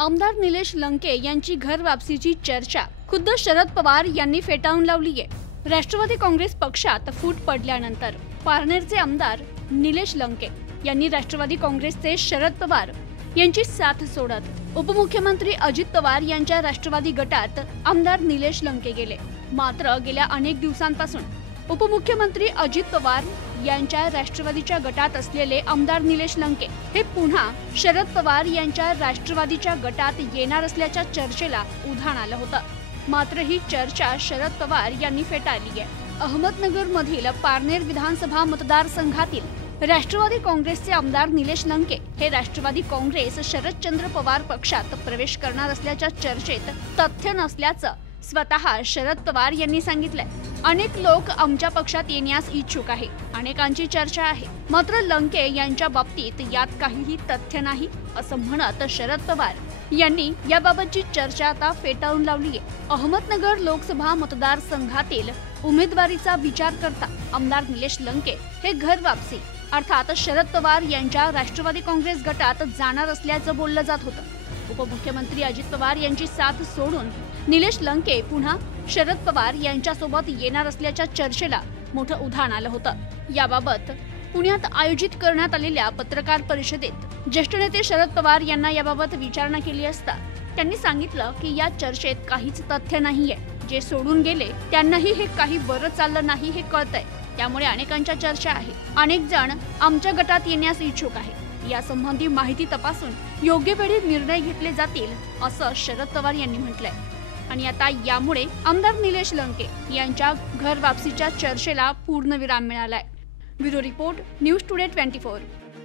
आमदार निलेश लंके यांची घर वापसीची चर्चा खुद्द शरद पवार यांनी फेटाळून लावली आहे। राष्ट्रवादी काँग्रेस पक्षात फूट पडल्यानंतर पारनेरचे आमदार निलेश लंके यांनी राष्ट्रवादी काँग्रेसचे शरद पवार यांची साथ सोडत उपमुख्यमंत्री अजित पवार यांच्या राष्ट्रवादी गटात आमदार निलेश लंके गेले। मात्र गेल्या अनेक दिवसांपासून उपमुख्यमंत्री अजित पवार यांच्या राष्ट्रवादीच्या गटात असलेले आमदार निलेश लंके हे पुन्हा शरद पवार यांच्या राष्ट्रवादीच्या गटात येणार असल्याच्या चर्चेला उधाण आलं होतं। मात्र ही चर्चा शरद पवार यांनी फेटाळली आहे। अहमदनगर मधील पारनेर विधानसभा मतदारसंघातील राष्ट्रवादी काँग्रेसचे आमदार निलेश लंके हे राष्ट्रवादी काँग्रेस शरदचंद्र पवार पक्षात प्रवेश करणार असल्याच्या चर्चेत तथ्य नसल्याचं स्वतः शरद पवार यांनी सांगितलंय। अनेक लोक आमच्या पक्षात येण्यास इच्छुक आहे, अनेकांची चर्चा आहे, मात्र लंके यांच्या बाबतीत यात काहीही तथ्य नाही असं म्हणत शरद पवार यांनी याबाबतची चर्चा आता फेटाळून लावली आहे। अहमदनगर लोकसभा मतदारसंघातील उमेदवारीचा विचार करता आमदार निलेश लंके हे घर वापसी अर्थात शरद पवार यांच्या राष्ट्रवादी काँग्रेस गटात जाणार असल्याचं बोललं जात होतं। उपमुख्यमंत्री अजित पवार यांची साथ सोडून निलेश लंके पुन्हा शरद पवार यांच्यासोबत येणार असल्याच्या चर्चेला मोठं उधाण आलं होतं। याबाबत पुण्यात आयोजित करण्यात आलेल्या पत्रकार परिषदेत ज्येष्ठ नेते शरद पवार यांना याबाबत विचारणा केली असता त्यांनी सांगितलं की या चर्चेत काहीच तथ्य नाहीये। जे सोडून गेले त्यांनाही हे काही बरं चाललं नाही हे कळतंय, त्यामुळे अनेकांच्या चर्चा आहे। अनेक जण आमच्या गटात येण्यास इच्छुक आहे। यासंबंधी माहिती तपासून योग्य वेळी निर्णय घेतले जातील असं शरद पवार यांनी म्हटलंय। आणि आता यामुळे आमदार निलेश लंके यांच्या घर वापसीच्या चर्चेला पूर्णविराम मिळालाय। Bureau report, news today 24।